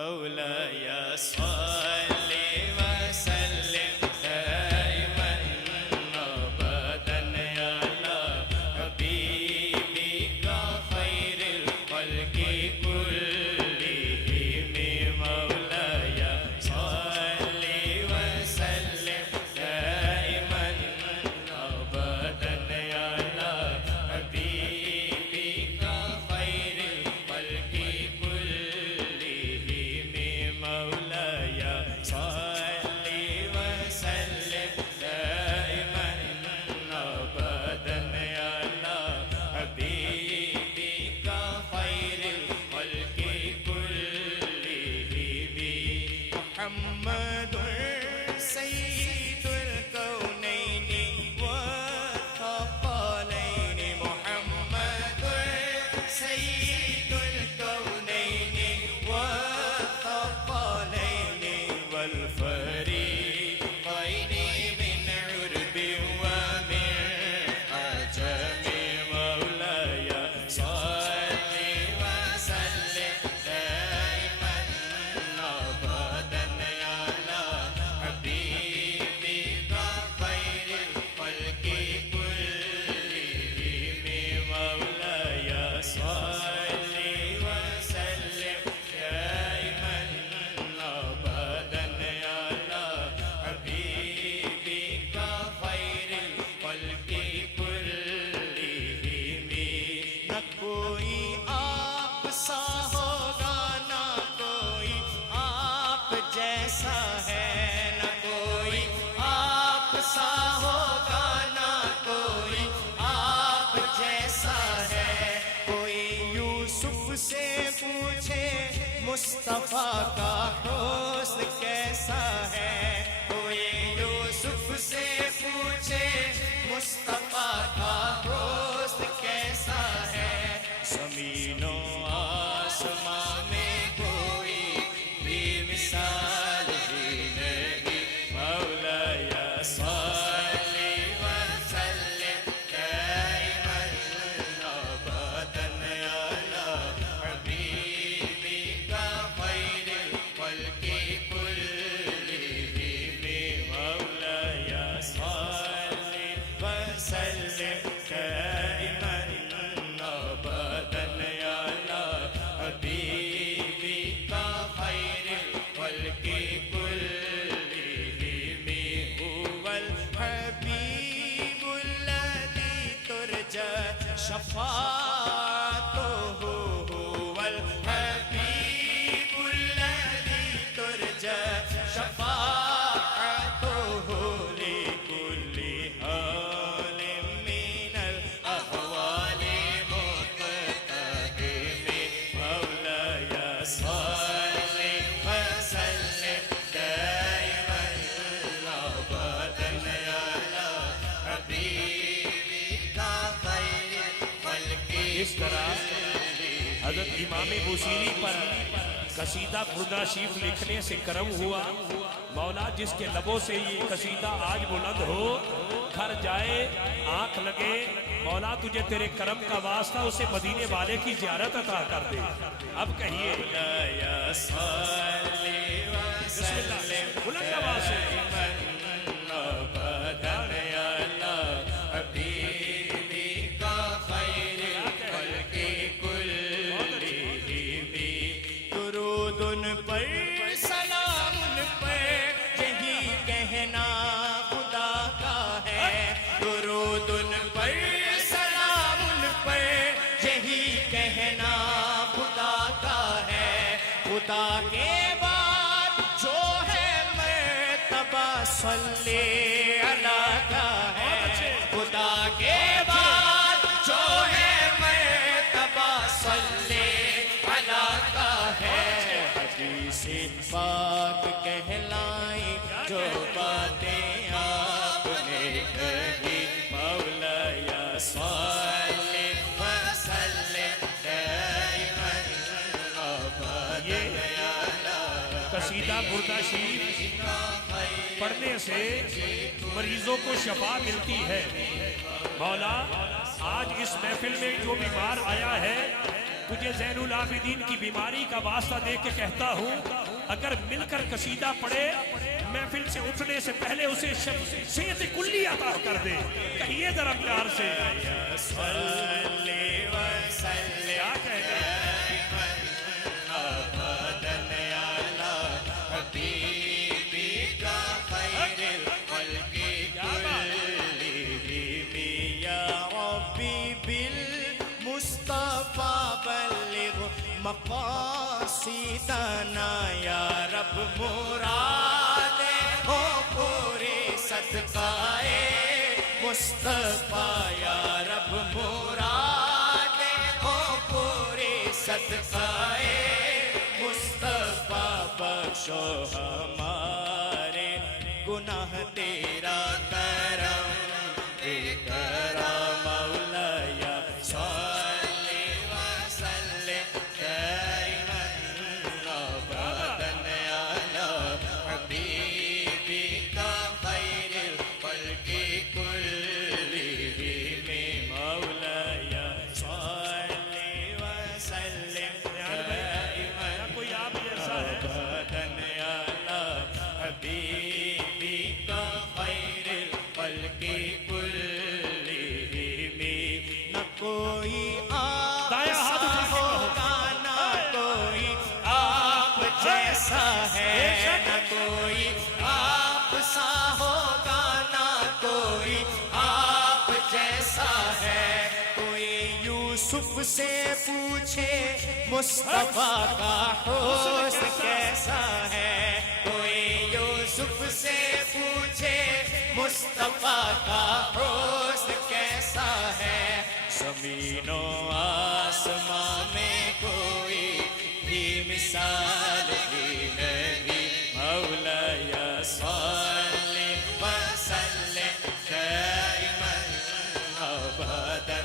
مولاي صل وسلم دائما ابدا على حبيبك خير الخلق كلهم مولاي صل وسلم دائما ابدا على حبيبك خير الخلق كلهم مولاي صل وسلم دائما ابدا على حبيبك خير الخلق كلهم محمد سيد الكونين والثقلين محمد سيد الكونين والثقلين والفريقين من عرب ومن عجم مولاي صل وسلم دائما ابدا على حبيبك خير الخلق كلهم مولاي صل وسلم دائما ابدا على حبيبك خير الخلق كلهم نہ کوئی آپ سا ہوگا نہ کوئی آپ جیسا ہے نہ کوئی آپ سا ہوگا نہ کوئی آپ جیسا ہے کوئی یوسف سے پوچھے مصطفیٰ کا حسن کیسا ہے کوئی یوسف سے پوچھے مصطفیٰ کا حسن کیسا ہے زمین و آسمان میں کوئی بھی مثال ہی نہیں مولاي صل وسلم دائما ابدا على حبيبك خير الخلق كلهم مولاي صل وسلم دائما ابدا على حبيبك خير الخلق كلهم هو الحبيب الذي ترجى شفاعته هو الحبيب الذي ترجى شفاعته لكل حال من الأحوال مقتحم مولاي صل وسلم دائما ابدا على حبيبك خير الخلق اس طرح حضرت امام بوصیری پر قصیدہ خدا شیف لکھنے سے کرم ہوا مولا جس کے لبوں سے یہ قصیدہ آج بلند ہو گھر جائے آنکھ لگے مولا تجھے تیرے کرم کا واسطہ اسے مدینے والے کی زیارت عطا کر دے اب کہیے مولاي صل وسلم بلند آواز سے دائما ابدا على حبيبك خير الخلق كلهم درود ان پر سلام ان پر یہی کہنا خدا کا ہے درود ان پر سلام ان پر یہی کہنا خدا کا ہے خدا کے بعد جو ہے مرتبہ صلی اللہ کا ہے خدا کے بعد جو ہے مرتبہ صلی اللہ کا ہے حدیث پاک کہلائی جو باتیں آپ نے کہی مولاي صل وسلم دائما ابدا على قصیدہ بردہ شریف پڑھنے سے مریضوں کو شفا ملتی ہے مولا آج اس محفل میں جو بیمار آیا ہے تجھے زین العابدین کی بیماری کا واسطہ دے کے کہتا ہوں اگر مل کر قصیدہ پڑھے محفل سے اٹھنے سے پہلے اسے صحت کلی عطا کر دے. کہیے ذرا پیار سے صلی وسلم کیا کہتے ہیں ابداً علی حبیبک خیر الخلق كلهم یا ربی بالمصطفى بلغ مقاصدنا یا رب مراد ہو پوری صدقہ مصطفیٰ یا رب مراد ہو پوری صدقہ مصطفیٰ بخشو ہمارے گناہ تیرا کرم کرم مولایا صلی وسلم دائما ابدا علی حبیبک خیر الخلق كلهم مولایا صلی وسلم دائما کوئی آپ جیسا ہے ابدا علی حبیبک خیر الخلق كلهم نہ کوئی دائیں ہاتھ اٹھا کے کہو. ہوگا نہ کوئی آپ جیسا ہے نہ کوئی آپ سا ہوگا نہ کوئی آپ جیسا ہے کوئی یوسف سے پوچھے مصطفیٰ کا حسن کیسا ہے کوئی یوسف سے پوچھے مصطفیٰ کا حسن کیسا ہے زمین و آسمان میں کوئی بھی مثال ہی نہیں مولایا صلی وسلم دائما ابدا